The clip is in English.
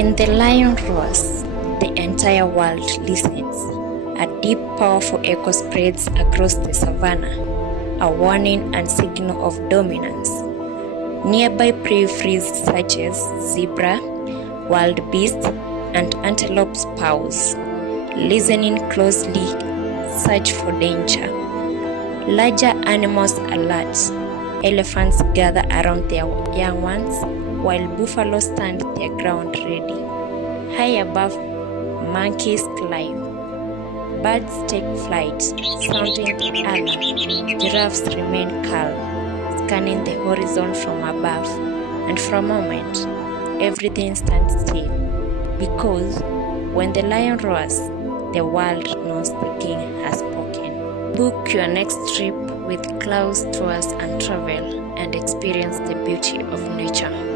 When the lion roars, the entire world listens. A deep, powerful echo spreads across the savannah, a warning and signal of dominance. Nearby prairies such as zebra, wild beasts, and antelopes pause, listening closely, search for danger. Larger animals alert. Elephants gather around their young ones, while buffalo stand their ground ready. High above, monkeys climb. Birds take flight, sounding the alarm. Giraffes remain calm, scanning the horizon from above, and for a moment, everything stands still. Because when the lion roars, the world knows the king has spoken. Book your next trip with Clauz Tours and Travel and experience the beauty of nature.